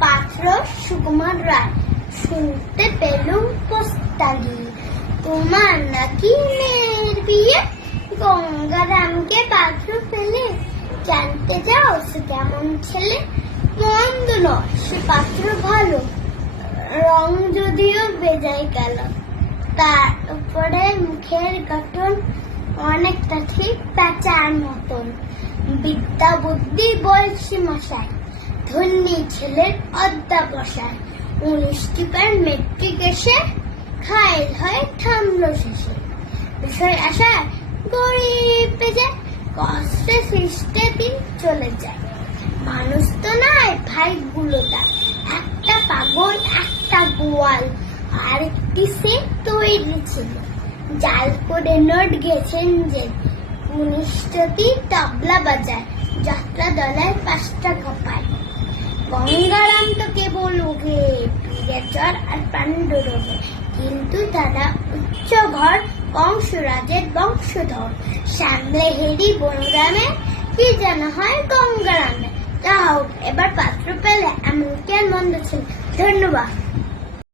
পাত্র সুকুমার রায়। শুনতে পেলুম পোস্তালি। তোমার নাকি মেয়ের বিয়ে? গঙ্গারামকে পাত্র পেলে জানতে চাও সে কেমন ছেলে? মন্দ নয়, সে পাত্র ভালো। রং যদিও বেজায় গেল তার উপরে মুখের গঠন অনেকটা ঠিক প্যাচার মতন। বিদ্যা বুদ্ধি বলছি মশাই। ধন্যী ছেলের অধ্যাবসায় উনিশটি পার মেট্রিক এসে খায়ের হয়ে থামলো শেষে। বিষয় আসা গরিব পেজে কষ্টে সৃষ্টে দিন চলে যায়। মানুষ তো নাই ভাইগুলো তার একটা পাগল, একটা গোয়াল আর একটি সে তৈরি ছিল। জাল করে নোট গেছেন যে, উনিশটি তবলা বাজায় যাত্রা দলের পাঁচটা কপায় গঙ্গারাম তো কেবল ওকে আর কিন্তু তারা উচ্চ ঘর কংসরাজের বংশধর। সামনে হেরি বনগ্রামে, কি যেন হয় গঙ্গারামে। যা হোক এবার পাত্র পেলে এমন কেন মন্দ ছিল। ধন্যবাদ।